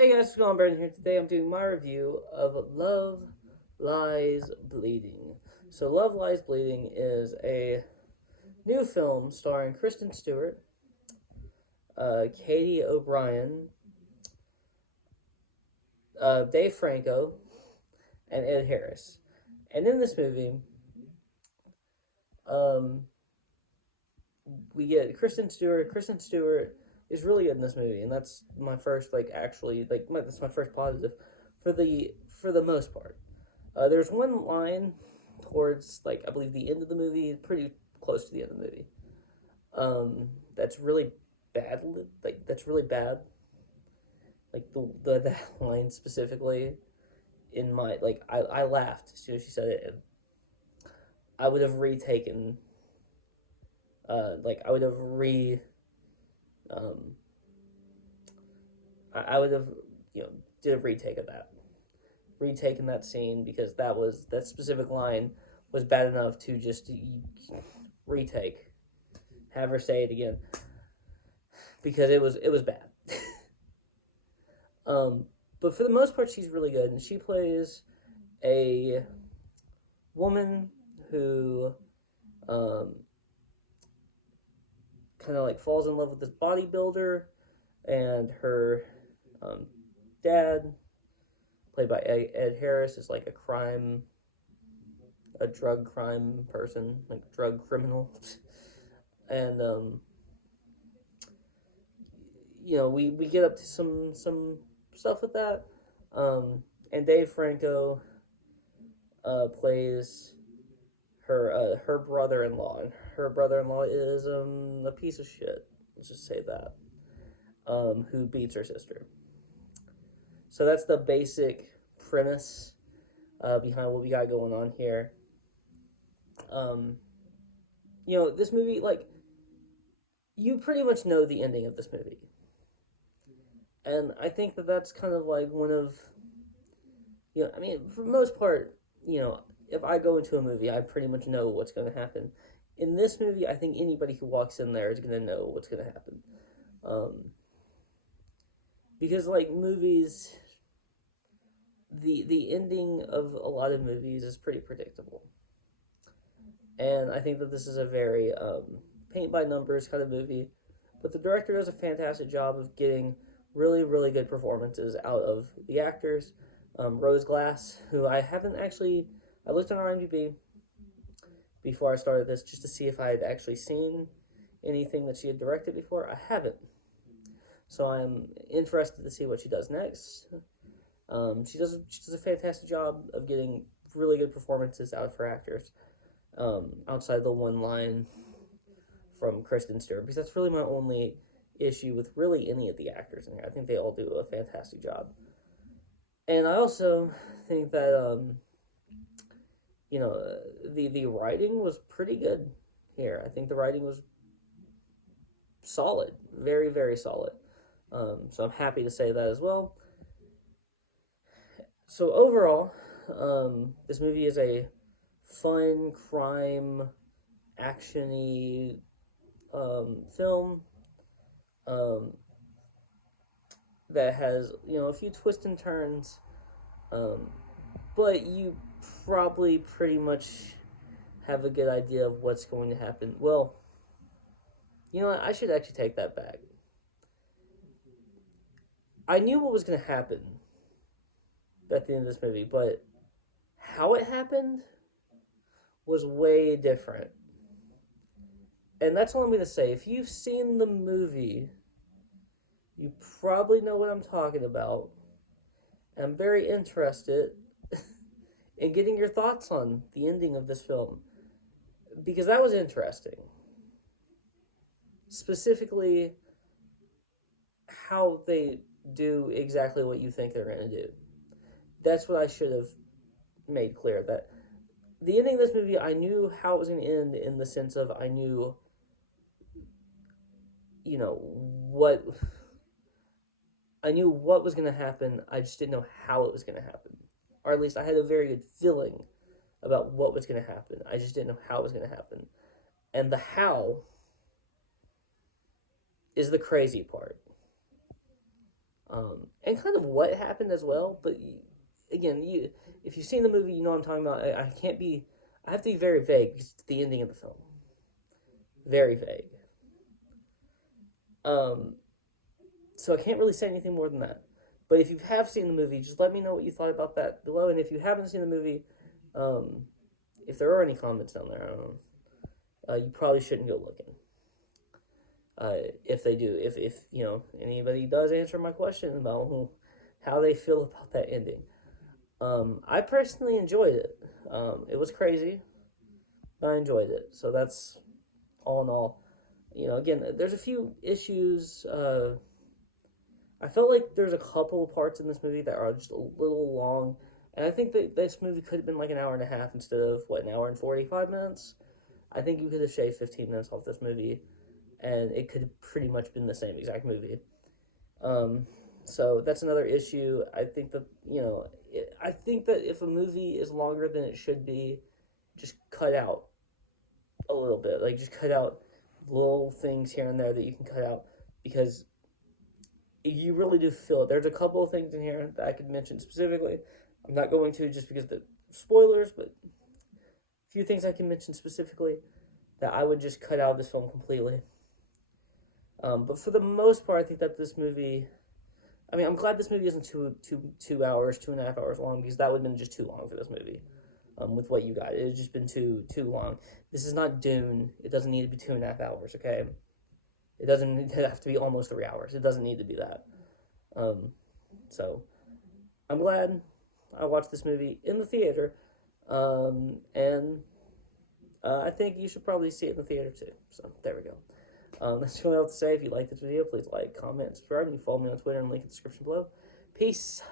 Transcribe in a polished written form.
Hey guys, what's going on? Brandon here. Today I'm doing my review of Love Lies Bleeding. So, Love Lies Bleeding is a new film starring Kristen Stewart, Katie O'Brien, Dave Franco, and Ed Harris. And in this movie, um, we get Kristen Stewart. Kristen Stewart is really good in this movie, and that's my first that's my first positive for the most part. There's one line towards I believe the end of the movie, pretty close to the end of the movie. That's really bad. That's really bad. That line specifically in my I laughed as soon as she said it. And I would have retaken. I would have um. I would have did a retake of that, retaken that scene because that specific line was bad enough to just retake, have her say it again because it was bad. um, but for the most part, she's really good, and she plays a woman who um, kind of falls in love with this bodybuilder, and her um, dad, played by Ed Harris, is like a drug crime person, like drug criminal, and we get up to some stuff with that. And Dave Franco plays her brother-in-law, and her brother-in-law is a piece of shit. Let's just say that. Who beats her sister. So that's the basic premise behind what we got going on here. Um, this movie, you pretty much know the ending of this movie, and I think that's kind of like one of I mean, for the most part, if I go into a movie, I pretty much know what's going to happen. In this movie, I think anybody who walks in there is going to know what's going to happen. Um, because movies, the ending of a lot of movies is pretty predictable, and I think that this is a very paint by numbers kind of movie. But the director does a fantastic job of getting really, really good performances out of the actors. Rose Glass, who I looked on IMDb before I started this just to see if I had actually seen anything that she had directed before. I haven't, so I'm interested to see what she does next. She does a fantastic job of getting really good performances out of her actors. Outside the one line from Kristen Stewart, because that's really my only issue with really any of the actors in here. I think they all do a fantastic job, and I also think that the writing was pretty good here. I think the writing was solid, very very solid. So I'm happy to say that as well. So overall, this movie is a fun crime actiony film um, that has a few twists and turns, um, but you probably pretty much have a good idea of what's going to happen. Well, what? I should actually take that back. I knew what was going to happen at the end of this movie, but how it happened was way different. And that's all I'm going to say. If you've seen the movie, you probably know what I'm talking about. And I'm very interested in getting your thoughts on the ending of this film because that was interesting. Specifically, how they do exactly what you think they're going to do. That's what I should have made clear. That the ending of this movie, I knew how it was going to end in the sense of I knew, what I knew what was going to happen. I just didn't know how it was going to happen, or at least I had a very good feeling about what was going to happen. I just didn't know how it was going to happen, and the how is the crazy part. and kind of what happened as well. But again, if you've seen the movie, you know what I'm talking about. I have to be very vague because it's the ending of the film. Very vague. Um, so I can't really say anything more than that. But if you have seen the movie, just let me know what you thought about that below. And if you haven't seen the movie, um, if there are any comments down there, I don't know, you probably shouldn't go looking. If they do, if you know anybody does answer my question about how they feel about that ending, I personally enjoyed it. It was crazy, but I enjoyed it. So that's all in all. You know, again, there's a few issues. I felt like there's a couple parts in this movie that are just a little long, and I think that this movie could have been like an hour and a half instead of an hour and 45 minutes. I think you could have shaved 15 minutes off this movie, and it could have pretty much been the same exact movie. Um, so that's another issue. I think that I think that if a movie is longer than it should be, just cut out a little bit. Like just cut out little things here and there that you can cut out because you really do feel it. There's a couple of things in here that I could mention specifically. I'm not going to just because of the spoilers, but a few things I can mention specifically that I would just cut out of this film completely. But for the most part, I think that this movie. I mean, I'm glad this movie isn't 2 hours, 2.5 hours long because that would have been just too long for this movie. With what you got, it has just been too long. This is not Dune. It doesn't need to be 2.5 hours. Okay, it doesn't have to be almost 3 hours. It doesn't need to be that. So I'm glad I watched this movie in the theater, and I think you should probably see it in the theater too. So there we go. That's really all to say. If you like this video, please like, comment, subscribe, and you follow me on Twitter and link in the description below. Peace.